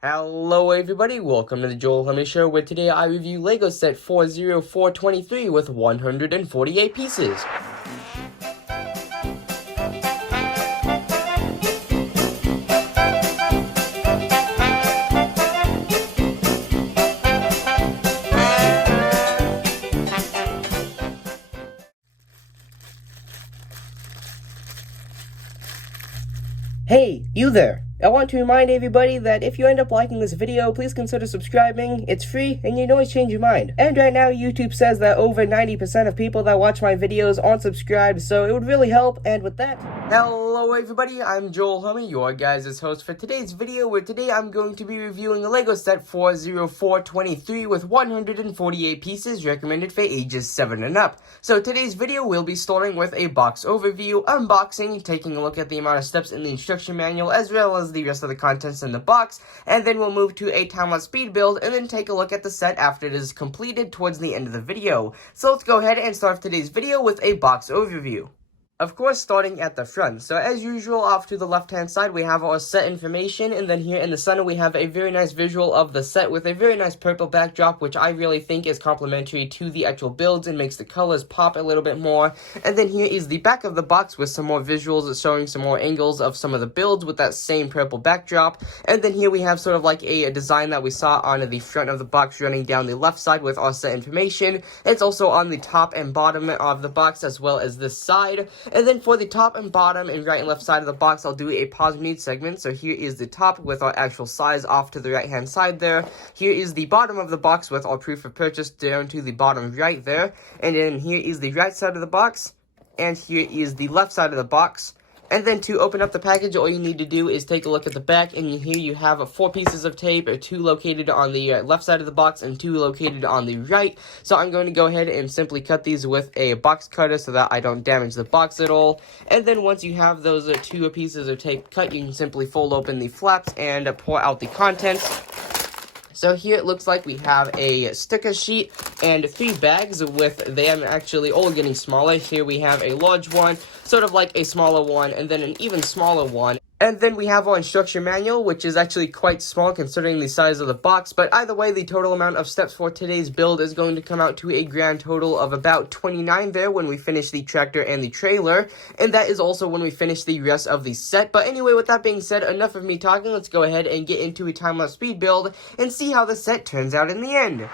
Hello everybody, welcome to the Joel Hummy Show, where today I review LEGO Set 40423 with 148 pieces. Hey, you there! I want to remind everybody that if you end up liking this video, please consider subscribing. It's free, and you can always change your mind. And right now, YouTube says that over 90% of people that watch my videos aren't subscribed, so it would really help. And with that, hello everybody, I'm Joel Hummy, your guys' host for today's video, where today I'm going to be reviewing a LEGO Set 40423 with 148 pieces recommended for ages 7 and up. So today's video will be starting with a box overview, unboxing, taking a look at the amount of steps in the instruction manual, as well as the rest of the contents in the box, and then we'll move to a time-lapse speed build, and then take a look at the set after it is completed towards the end of the video. So let's go ahead and start today's video with a box overview. Of course, starting at the front. So as usual, off to the left-hand side, we have our set information, and then here in the center, we have a very nice visual of the set with a very nice purple backdrop, which I really think is complementary to the actual builds and makes the colors pop a little bit more. And then here is the back of the box with some more visuals showing some more angles of some of the builds with that same purple backdrop. And then here we have sort of like a design that we saw on the front of the box running down the left side with our set information. It's also on the top and bottom of the box as well as this side. And then for the top and bottom and right and left side of the box, I'll do a pause mute segment. So here is the top with our actual size off to the right hand side there. Here is the bottom of the box with our proof of purchase down to the bottom right there. And then here is the right side of the box. And here is the left side of the box. And then to open up the package, all you need to do is take a look at the back, and here you have 4 pieces of tape, 2 located on the left side of the box and 2 located on the right. So I'm going to go ahead and simply cut these with a box cutter so that I don't damage the box at all. And then once you have those 2 pieces of tape cut, you can simply fold open the flaps and pour out the contents. So here it looks like we have a sticker sheet and 3 bags with them actually all getting smaller. Here we have a large one, sort of like a smaller one, and then an even smaller one. And then we have our instruction manual, which is actually quite small considering the size of the box. But either way, the total amount of steps for today's build is going to come out to a grand total of about 29 there when we finish the tractor and the trailer. And that is also when we finish the rest of the set. But anyway, with that being said, enough of me talking. Let's go ahead and get into a time-lapse speed build and see how the set turns out in the end.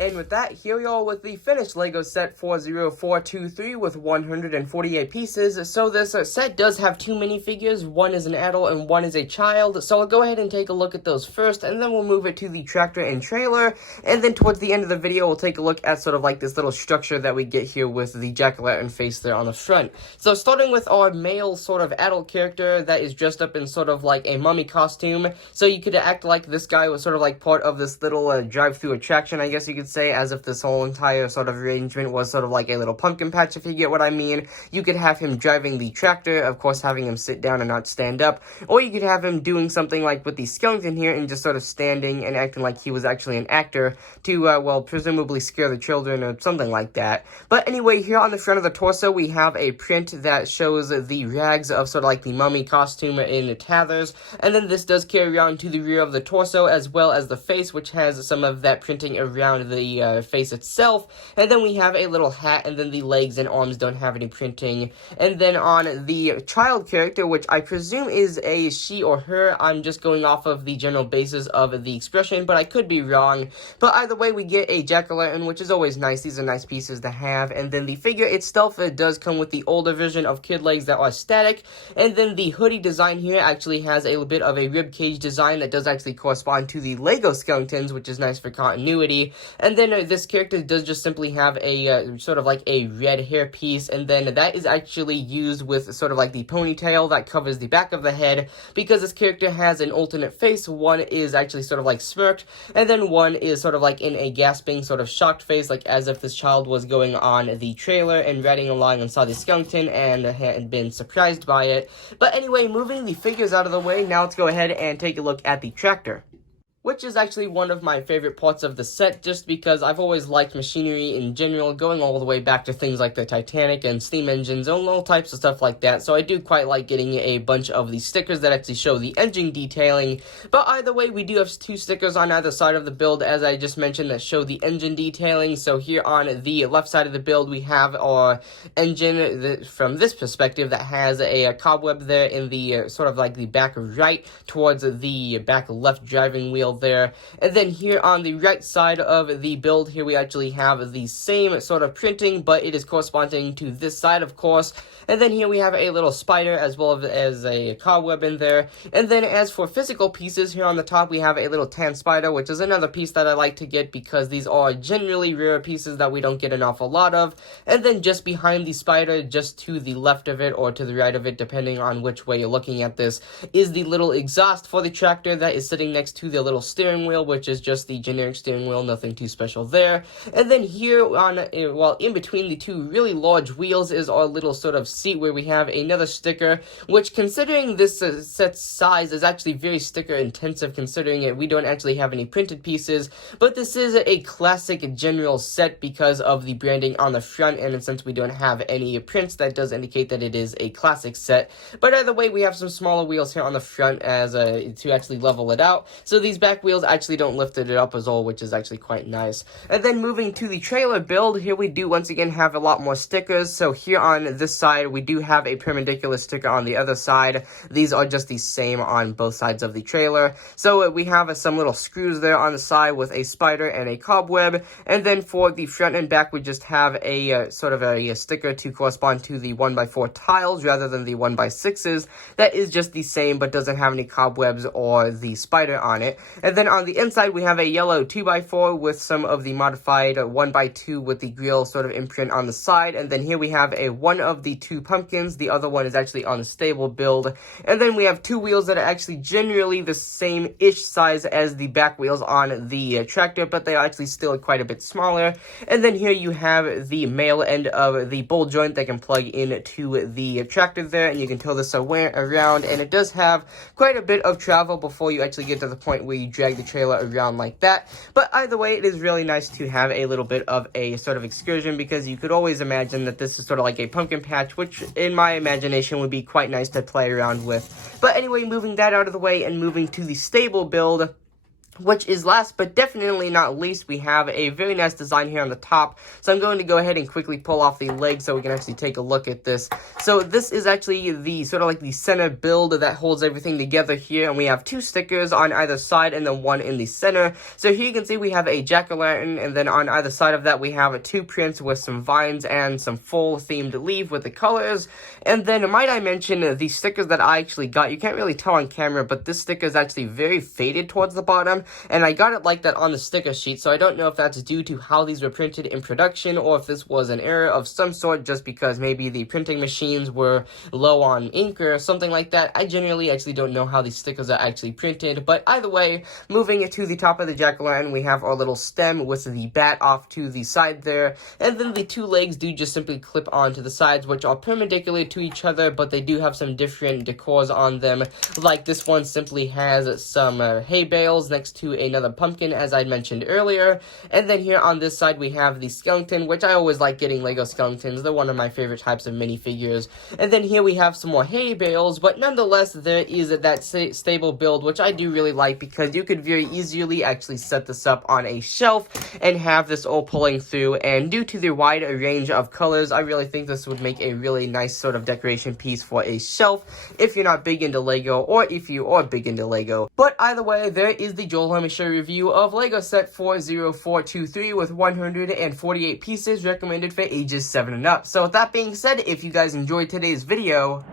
And with that, here we are with the finished LEGO Set 40423 with 148 pieces. So this set does have 2 minifigures. One is an adult and one is a child. So I'll go ahead and take a look at those first, and then we'll move it to the tractor and trailer. And then towards the end of the video, we'll take a look at sort of like this little structure that we get here with the jack-o'-lantern face there on the front. So starting with our male sort of adult character that is dressed up in sort of like a mummy costume. So you could act like this guy was sort of like part of this little drive-through attraction, I guess you could say, as if this whole entire sort of arrangement was sort of like a little pumpkin patch, if you get what I mean. You could have him driving the tractor, of course having him sit down and not stand up, or you could have him doing something like with the skeleton here and just sort of standing and acting like he was actually an actor to, well, presumably scare the children or something like that. But anyway, here on the front of the torso, we have a print that shows the rags of sort of like the mummy costume in the tathers, and then this does carry around to the rear of the torso as well as the face, which has some of that printing around the face itself. And then we have a little hat, and then the legs and arms don't have any printing. And then on the child character, which I presume is a she or her, I'm just going off of the general basis of the expression, but I could be wrong. But either way, we get a jack-o'-lantern, which is always nice. These are nice pieces to have. And then the figure itself, it does come with the older version of kid legs that are static. And then the hoodie design here actually has a bit of a rib cage design that does actually correspond to the Lego skeletons, which is nice for continuity. And then then this character does just simply have a sort of like a red hair piece, and then that is actually used with sort of like the ponytail that covers the back of the head, because this character has an alternate face. One is actually sort of like smirked, and then one is sort of like in a gasping, sort of shocked face, like as if this child was going on the trailer and riding along and saw the skeleton and had been surprised by it. But anyway, moving the figures out of the way, now let's go ahead and take a look at the tractor, which is actually one of my favorite parts of the set, just because I've always liked machinery in general, going all the way back to things like the Titanic and steam engines and all types of stuff like that. So I do quite like getting a bunch of these stickers that actually show the engine detailing. But either way, we do have 2 stickers on either side of the build, as I just mentioned, that show the engine detailing. So here on the left side of the build, we have our engine from this perspective that has a cobweb there in the sort of like the back right towards the back left driving wheel there. And then here on the right side of the build, here we actually have the same sort of printing, but it is corresponding to this side, of course. And then here we have a little spider as well as a cobweb in there. And then as for physical pieces, here on the top we have a little tan spider, which is another piece that I like to get because these are generally rare pieces that we don't get an awful lot of. And then just behind the spider, just to the left of it or to the right of it, depending on which way you're looking at this, is the little exhaust for the tractor that is sitting next to the little steering wheel, which is just the generic steering wheel, nothing too special there. And then here on, well, in between the 2 really large wheels is our little sort of seat where we have another sticker, which, considering this set's size, is actually very sticker intensive, considering we don't actually have any printed pieces. But this is a classic general set because of the branding on the front, and since we don't have any prints, that does indicate that it is a classic set. But either way, we have some smaller wheels here on the front as to actually level it out. So these back wheels actually don't lift it up as all, which is actually quite nice. And then moving to the trailer build, here we do once again have a lot more stickers. So here on this side, we do have a perpendicular sticker on the other side. These are just the same on both sides of the trailer. So we have some little screws there on the side with a spider and a cobweb. And then for the front and back, we just have a sort of a sticker to correspond to the 1x4 tiles rather than the 1x6s. That is just the same, but doesn't have any cobwebs or the spider on it. And then on the inside, we have a yellow 2x4 with some of the modified 1x2 with the grill sort of imprint on the side. And then here we have one of the 2 pumpkins. The other one is actually on the stable build. And then we have 2 wheels that are actually generally the same-ish size as the back wheels on the tractor, but they are actually still quite a bit smaller. And then here you have the male end of the bolt joint that can plug into the tractor there, and you can tow this around, and it does have quite a bit of travel before you actually get to the point where you drag the trailer around like that. But either way, it is really nice to have a little bit of a sort of excursion, because you could always imagine that this is sort of like a pumpkin patch, which in my imagination would be quite nice to play around with. But anyway, moving that out of the way and moving to the stable build, which is last but definitely not least, we have a very nice design here on the top. So I'm going to go ahead and quickly pull off the legs so we can actually take a look at this. So this is actually the sort of like the center build that holds everything together here, and we have 2 stickers on either side and then 1 in the center. So here you can see we have a jack-o'-lantern, and then on either side of that we have 2 prints with some vines and some full themed leaf with the colors. And then might I mention the stickers that I actually got, you can't really tell on camera, but this sticker is actually very faded towards the bottom. And I got it like that on the sticker sheet, so I don't know if that's due to how these were printed in production, or if this was an error of some sort just because maybe the printing machines were low on ink or something like that. I generally actually don't know how these stickers are actually printed, but either way, moving it to the top of the jack-o'-lantern, we have our little stem with the bat off to the side there, and then the 2 legs do just simply clip onto the sides, which are perpendicular to each other, but they do have some different decors on them. Like this one simply has some hay bales next to another pumpkin, as I mentioned earlier. And then here on this side we have the skeleton, which I always like getting Lego skeletons. They're one of my favorite types of minifigures. And then here we have some more hay bales, but nonetheless there is that stable build, which I do really like, because you could very easily actually set this up on a shelf and have this all pulling through. And due to the wide range of colors, I really think this would make a really nice sort of decoration piece for a shelf if you're not big into Lego, or if you are big into Lego. But either way, there is the Joel Hermisher review of Lego Set 40423 with 148 pieces, recommended for ages 7 and up. So with that being said, if you guys enjoyed today's video,